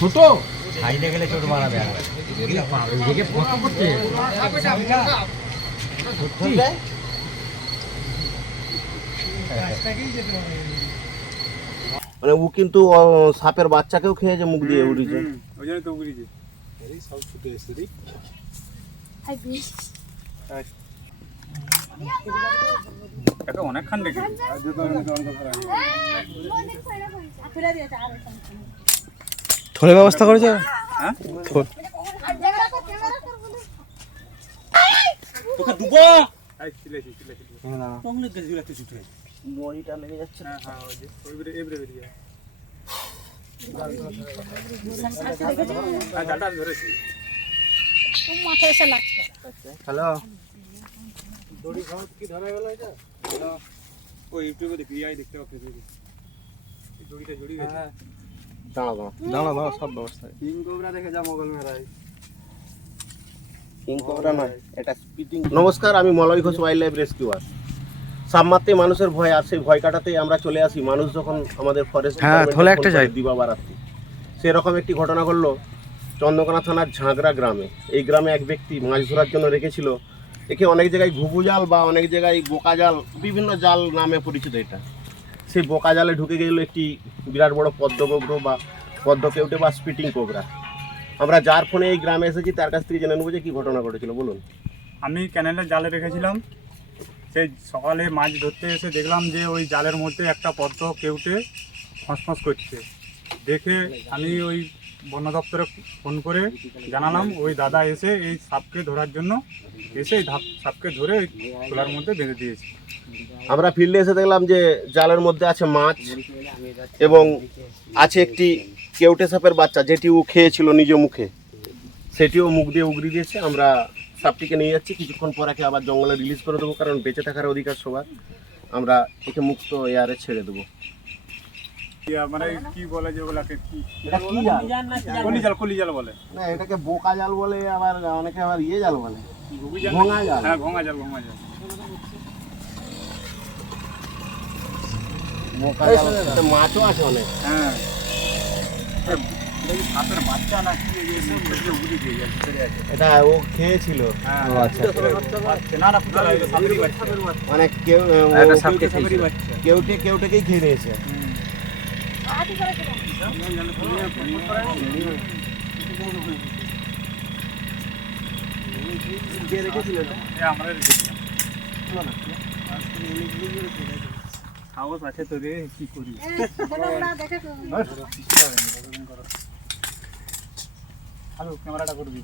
ছোট? সাইডে গেলে চোট মারাবে এদিকে করছে সত্যি? মানে ও কিন্তু সাপের বাচ্চাকেও খেয়েছে মুখ দিয়ে উড়িছে ওই জন্য তো উড়িছে এটা অনেকক্ষণ দেখে যাচ্ছে হ্যাঁ হ্যাঁ ওই যে ওই বেরে এবারে বেরিয়ে যায় হ্যাঁ জালটা আমি ধরেছি। হ্যালো? ওই ইউটিউবে দেখি আই দেখতে পাচ্ছি দড়িটা জড়িয়ে গেছে। দাঁড়া দাঁড়া। দাঁড়া দাঁড়া সব ব্যবস্থা কিং কোবরা দেখে যা মোগল মেরাই কিং কোবরা নয় এটা স্পিটিং নমস্কার আমি Malay Ghosh wild life rescuer সাপ মানুষের ভয় আর সেই ভয় কাটাতেই আমরা চলে আসি। মানুষ যখন আমাদের ফরেস্ট হ্যাঁ, থলে একটা যায়। দিবা বারাত্রি। সেরকম একটি ঘটনা ঘটলো চন্দ্রকোনা থানার ঝাঁকড়া গ্রামে। এই গ্রামে এক ব্যক্তি মাছ ধরার জন্য রেখেছিল। একে অনেক জায়গায় ঘুঘু জাল বা অনেক জায়গায় বোকা জাল বিভিন্ন জাল নামে পরিচিত এটা। সেই বোকা জালে ঢুকে গেল একটি বিরাট বড় পদ্ম পদ্মগোগ্র বা পদ্ম কেউটে বা স্পিটিং কোবরা। আমরা যার ফোনে এই গ্রামে এসেছি, তার কাছ থেকে জেনে নেব যে কী ঘটনা ঘটেছিল। বলুন। আমি ক্যানেলের জালে রেখেছিলাম। সেই সকালে মাছ ধরতে এসে দেখলাম যে ওই জালের মধ্যে একটা পদ্ম কেউটে ফসফস করছে। দেখে আমি ওই বন দপ্তরে ফোন করে জানালাম, ওই দাদা এসে এই সাপকে ধরার জন্য এসে এই সাপকে ধরে ওই মধ্যে বেঁধে দিয়েছে। আমরা ফিল্ডে এসে দেখলাম যে জালের মধ্যে আছে মাছ এবং আছে একটি কেউটে সাপের বাচ্চা যেটি ও খেয়েছিল নিজ মুখে। সেটিও মুখ দিয়ে উগড়ি দিয়েছে। আমরা সাপটিকে নিয়ে যাচ্ছি। কিছুক্ষণ পর একে আবার জঙ্গলে রিলিজ করে দেবো, কারণ বেঁচে থাকার অধিকার সবার। আমরা একে মুক্ত এয়ারে ছেড়ে দেবো। মানে কি বলে যে ওগুলাকে কি? এটা কি জাল? কলি জাল কলি জাল বলে। না এটাকে বোকা জাল বলে আবার অনেকে আবার ইয়ে জাল বলে। ভোঙা জাল। হ্যাঁ ভোঙা জাল ভোঙা জাল। মাছও আছে অনেক। হ্যাঁ। এটা ও খেয়েছিল। হ্যাঁ। আচ্ছা। বাচ্চা। মানে কেউ কেউটে- কেউটেকেই খেয়ে নিয়েছে। রেখেছিলাম সাহস আছে তো রে কি করি? হ্যালো ক্যামেরাটা করবি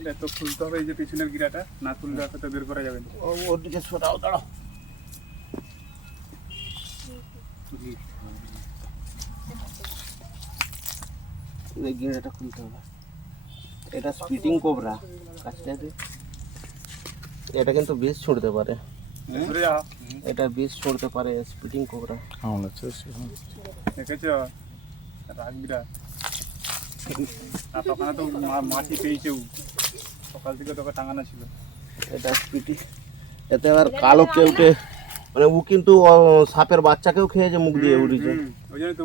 এটা তো খুলতে হবে এই যে পিছনের গিরাটা না খুললে তো বের করা যাবে না। ও ওর দিকে সরাও দাঁড়াও। এই গিঁড়াটা খুলতে হবে। এটা স্পিটিং কোবরা কাছটা দে। এটা কিন্তু বেশ ছুটতে পারে। এটা বেশ ছুটতে পারে স্পিটিং কোবরা দেখেছ? রাগবিরা আর তখন তো মা- মাটি পেয়েছেও সকাল থেকে তোকে টাঙানো ছিল। এটা স্পিটিং এতে আবার কালো কেউটে মানে ও কিন্তু সাপের বাচ্চাকেও খেয়েছে মুখ দিয়ে উড়িছে হুম, ওই জন্য তো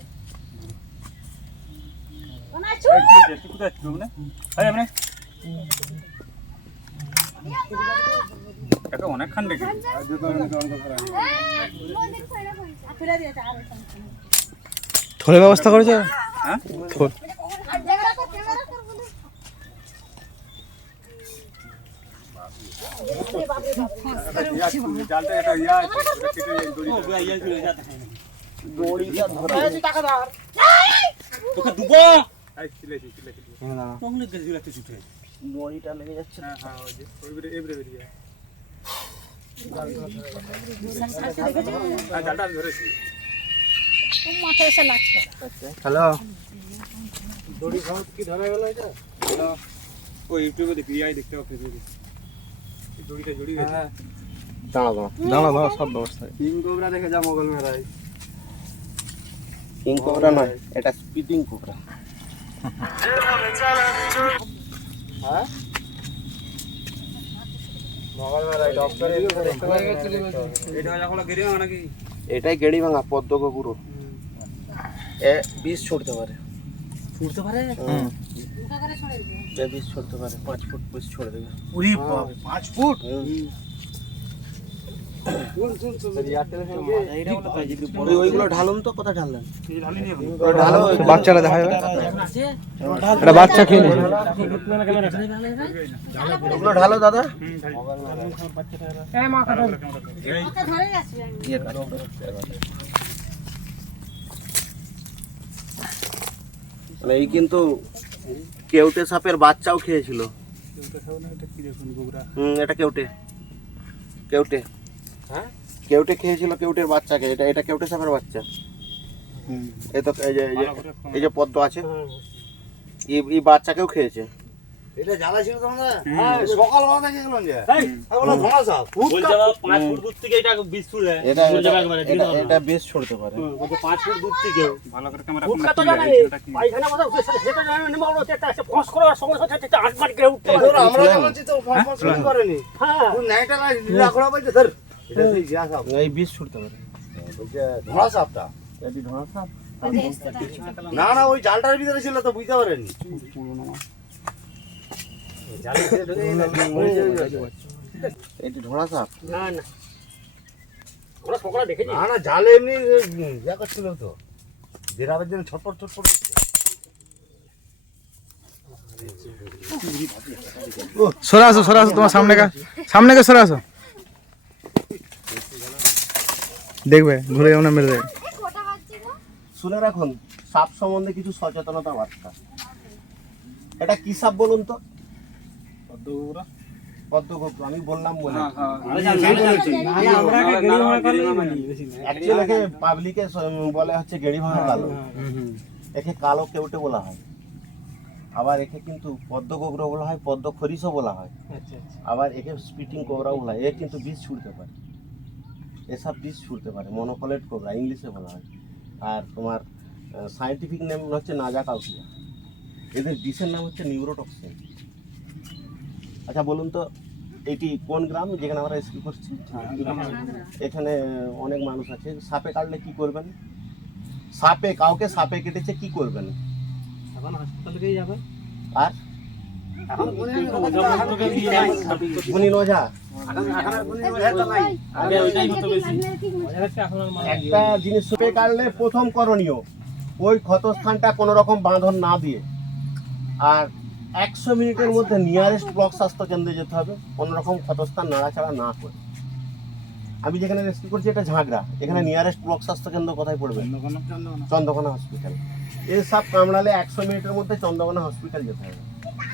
অনেকক্ষণ দেখে থলে ব্যবস্থা করেছে? হ্যাঁ? ইয়া তোকে দুবো। দড়িটা হ্যাঁ, হ্যাঁ। হ্যাঁ, হ্যালো? ও ইউটিউবে দেখি আই দেখতে পাবে জড়িটা জড়ি গেছে। দাঁড়া দাঁড়া দাঁড়া দাঁড়া সব ব্যবস্থা। কিং কোবরা দেখে যা মোগল মেরাই কিং কোবরা নয় এটা স্পিডিং কোবরা। এটাই গেড়ি ভাঙা পদ্ম এ বিষ ছুটতে পারে। ছুটতে পারে? বিষ ছুটতে পারে। পাঁচ ফুট বিষ ছড়ে দেবে। পাঁচ ফুট ওই- ওইগুলো ঢালুন তো কোথায় ঢাললেন ঢালিনি এখন ওই ঢালো বাচ্চারা দেখা যাবে আছে এটা বাচ্চা খেয়ে ওগুলো ঢালো দাদা? মানে এই কিন্তু কেউটে সাপের বাচ্চাও খেয়েছিল। হুম এটা কেউটে। কেউটে। হ্যাঁ? কেউটে খেয়েছিল কেউটের বাচ্চাকে এটা এটা কেউটে সাপের বাচ্চা। এই তো এই যে এই যে পদ্ম আছে। এই এই বাচ্চাকেও খেয়েছে। এটা জ্বালা ছিল তোমাদের হ্যাঁ, সকালবেলা থেকে গেলাম যে। ধোঁয়া সাপ পাঁচ ফুট দূর থেকে এটা বিষ তুলে এটা এটা এটা- এটা বেশ ছড়তে পারে। পাঁচ ফুট দূর থেকে। ভালো করে ক্যামেরা ফুট ফোন জানে? এই ছেলেটা কি। পায়খানা মাথা সেটা জানে না বলো একটা আছে ফস করে সঙ্গে সঙ্গে একটা আট মাটি করে উঠতে আমরা জানাচ্ছি তো ফস ফস করেনি। হ্যাঁ। নাইটা না লাকড়া বাইতে ধর। এটা সেই এই বিষ ছড়তে পারে। ধোঁয়া সাপটা। এটি সাপ? না না ওই জালটার ভিতরে ছিল তো বুঝতে পারেনি এটি সাপ। না না। আমরা সকালে দেখেছি। না না জালে এমনি ইয়া করছিল তো। জেরাবের জন্য ছটপট ছটপট সরে আসো সরে আসো তোমার সামনে কা সামনে সরে আসো। দেখবে মেরে দেবে কোটা বাজছে গো শুনে রাখুন সাপ সম্বন্ধে কিছু সচেতনতা বার্তা। এটা কি সাপ বলুন তো? পদ্মগোপ আমি বললাম বলে। অ্যাকচুয়ালি পাবলিকে বলে হচ্ছে গেড়ি ভাঙা কালো। একে কালো কেউটে বলা হয়। আবার একে কিন্তু পদ্ম গোবরা বলা হয় পদ্ম খরিসও বলা হয়। আবার একে স্পিটিং কোবরা বলা হয়। এ কিন্তু বিষ ছুটতে পারে। এসব বিষ ছুটতে পারে মনোকলেট কোবরা ইংলিশে বলা হয়। আর তোমার সায়েন্টিফিক নেম হচ্ছে নাজা কাউসিয়া। এদের বিষের নাম হচ্ছে নিউরোটক্সিন। আচ্ছা বলুন তো এটি কোন গ্রাম? যেখানে আমরা রেস্কিউ করছি? এখানে অনেক মানুষ আছে। সাপে কাটলে কি করবেন? সাপে কাউকে সাপে কেটেছে কি করবেন? এখন হাসপাতালে যাবে। আর? একটা জিনিস সুপে কাটলে প্রথম করণীয় ওই ক্ষতস্থানটা কোনো রকম বাঁধন না দিয়ে। আর একশো মিনিটের মধ্যে নিয়ারেস্ট ব্লক স্বাস্থ্য কেন্দ্রে যেতে হবে কোনো রকম ক্ষতস্থান নাড়াচাড়া না করে। আমি যেখানে রেস্কিউ করছি এটা ঝাঁকড়া এখানে নিয়ারেস্ট ব্লক স্বাস্থ্য কেন্দ্র কোথায় পড়বে? চন্দ্রকোনা। হসপিটাল এই সাপ কামড়ালে একশো মিনিটের মধ্যে চন্দ্রকোনা হসপিটাল যেতে হবে।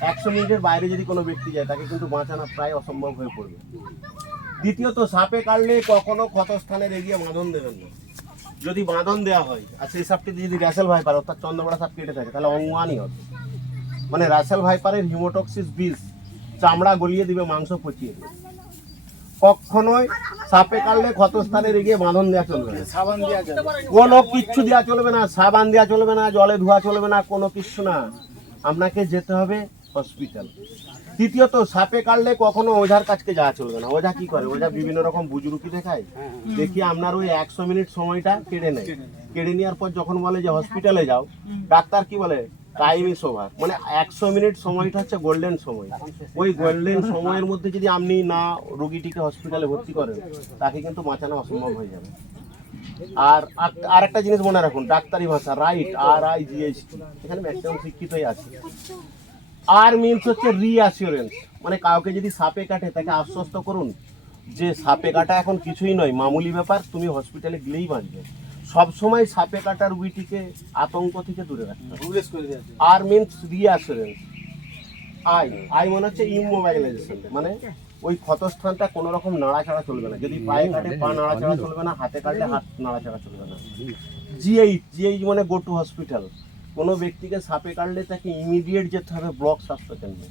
একশো মিনিটের বাইরে যদি কোনো ব্যক্তি যায় তাকে কিন্তু বাঁচানো প্রায় অসম্ভব হয়ে পড়বে। দ্বিতীয়ত সাপে কাটলে কখনো ক্ষতস্থানের এগিয়ে বাঁধন দেবেন না। যদি বাঁধন দেওয়া হয় আর সেই সাপটি যদি র্যাসেল ভাইপার অর্থাৎ চন্দ্রবড়া সাপ কেটে থাকে তাহলে অঙ্গানি হবে। মানে র্যাসেল ভাইপারের হিমোটক্সিস বিষ চামড়া গলিয়ে দিবে মাংস পচিয়ে দিবে। কখনোই সাপে কাটলে ক্ষতস্থানের এগিয়ে বাঁধন দেওয়া চলবে না। সাবান দিয়া যাবে কোনো কিচ্ছু দেওয়া চলবে না সাবান দেওয়া চলবে না জলে ধোয়া চলবে না কোনো কিছু না। আপনাকে যেতে হবে হসপিটাল তৃতীয়ত, সাপে কাটলে কখনো ওঝার কাছকে যাওয়া চলবে না। ওঝা কি করে? ওঝা বিভিন্ন রকম বুজরুকি দেখায়। দেখি আপনার ওই একশো মিনিট সময়টা কেড়ে নেয়। কেড়ে নেওয়ার পর যখন বলে যে হসপিটালে যাও, ডাক্তার কি বলে? টাইম ইস ওভার মানে একশো মিনিট সময়টা হচ্ছে গোল্ডেন সময়। ওই গোল্ডেন সময়ের মধ্যে যদি আপনি না রুগীটিকে হসপিটালে ভর্তি করেন, তাকে কিন্তু বাঁচানো অসম্ভব হয়ে যাবে। আর আর- একটা জিনিস মনে রাখুন, ডাক্তারি ভাষা রাইট আর আই জি এখানে ম্যাক্সিমাম শিক্ষিতই আছে। আর মিনস হচ্ছে রিঅ্যাসিওরেন্স মানে কাউকে যদি সাপে কাটে তাকে আশ্বস্ত করুন যে সাপে কাটা এখন কিছুই নয় মামুলি ব্যাপার তুমি হসপিটালে গেলেই বাঁচবে। সবসময় সাপে কাটা রুগীটিকে আতঙ্ক থেকে দূরে রাখতে আর মিনস রিঅ্যাসুরেন্স আই আই মনে হচ্ছে ইমোবাইলাইজেশন মানে ওই ক্ষতস্থানটা কোনো রকম নাড়াচাড়া চলবে না। যদি পায়ে কাটে পা নাড়াচাড়া চলবে না হাতে কাটলে হাত নাড়াচাড়া চলবে না। জিএইচ জিএইচ মানে গো টু হসপিটাল কোনো ব্যক্তিকে সাপে কাটলে তাকে ইমিডিয়েট যেতে হবে ব্লক স্বাস্থ্য কেন্দ্রে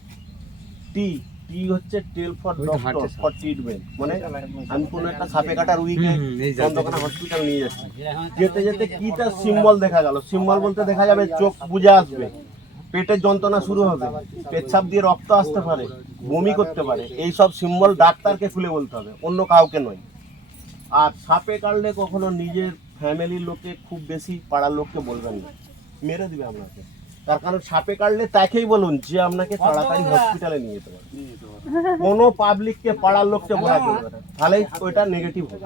টি টি হচ্ছে tell for doctor for treatment মানে আমি কোনো একটা সাপে কাটা রুগীকে চন্দ্রকোনা হসপিটাল নিয়ে যাচ্ছি। যেতে যেতে কি তার সিম্বল দেখা গেল? সিম্বল বলতে দেখা যাবে চোখ বুঝে আসবে। পেটের যন্ত্রণা শুরু হবে। পেচ্ছাপ দিয়ে রক্ত আসতে পারে বমি করতে পারে। এই সব সিম্বল ডাক্তারকে খুলে বলতে হবে অন্য কাউকে নয়। আর সাপে কাটলে কখনো নিজের ফ্যামিলির লোকে খুব বেশি পাড়ার লোককে বলবেন না। মেরে দিবে আপনাকে। তার কারণ সাপে কাটলে তাকেই বলুন যে আপনাকে তাড়াতাড়ি হসপিটালে নিয়ে যেতে পারে। কোনো পাবলিককে পাড়ার লোককে বলা না। তাহলে ওইটা নেগেটিভ হবে।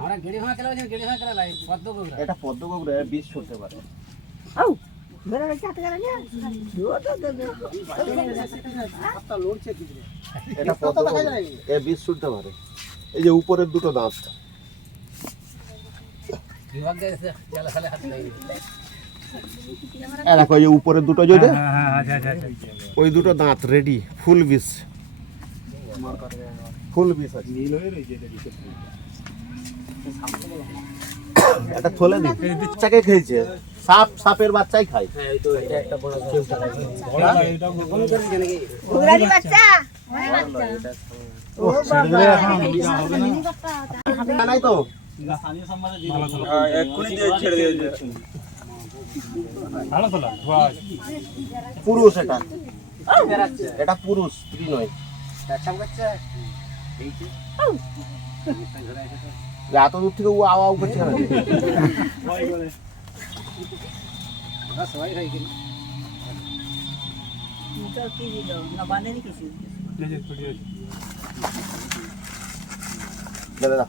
লাই পদ্ম এটা পদ্মগোবরে বিষ ছড়তে পারে। এটা পদ্মগোবরে এ বিষ ছুটতে পারে। এই যে উপরের দুটো দাঁত। বিভাগ দেখো যে উপরের দুটো যেটা হ্যাঁ হ্যাঁ আচ্ছা ওই দুটো দাঁত রেডি ফুল বিষ ফুল বিষ আছে। এটা থলে দি বাচ্চাকে খেয়েছে। সাপ সাপের বাচ্চাই খায়। নাই তো। তোলা ধোয়া আছে। পুরুষ এটা। এটা পুরুষ স্ত্রী নয়। এত দূর থেকে ও আওয়াও করছে দাদা।